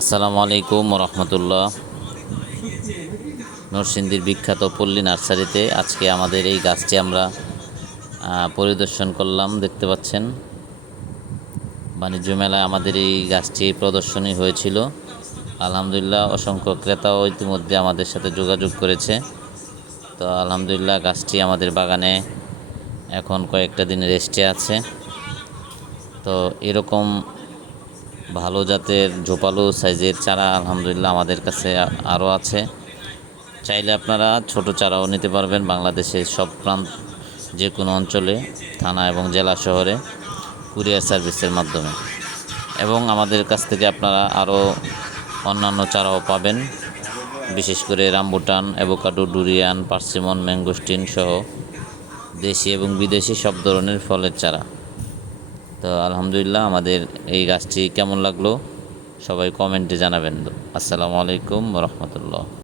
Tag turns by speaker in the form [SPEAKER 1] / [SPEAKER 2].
[SPEAKER 1] আসসালামু আলাইকুম রহমতুল্লাহ নরসিংদীর বিখ্যাত পল্লী নার্সারিতে আজকে আমাদের এই গাছটি আমরা পরিদর্শন করলাম, দেখতে পাচ্ছেন। বাণিজ্য মেলায় আমাদের এই গাছটি প্রদর্শনী হয়েছিল। আলহামদুলিল্লাহ অসংখ্য ক্রেতাও ইতিমধ্যে আমাদের সাথে যোগাযোগ করেছে। তো আলহামদুলিল্লাহ গাছটি আমাদের বাগানে এখন কয়েকটা দিন রেস্টে আছে। তো এরকম ভালো জাতের, ঝোপালো সাইজের চারা আলহামদুলিল্লাহ আমাদের কাছে আরও আছে। চাইলে আপনারা ছোট চারাও নিতে পারবেন বাংলাদেশের সব প্রান্ত, যে কোনো অঞ্চলে, থানা এবং জেলা শহরে কুরিয়ার সার্ভিসের মাধ্যমে। এবং আমাদের কাছ থেকে আপনারা আরও অন্যান্য চারাও পাবেন, বিশেষ করে rambutan, avocado, durian, persimmon, mangosteen সহ দেশি এবং বিদেশি সব ধরনের ফলের চারা। তো আলহামদুলিল্লাহ আমাদের এই গাছটি কেমন লাগল? সবাই কমেন্টে জানাবেন। আসসালামু আলাইকুম রহমতুল্লাহ।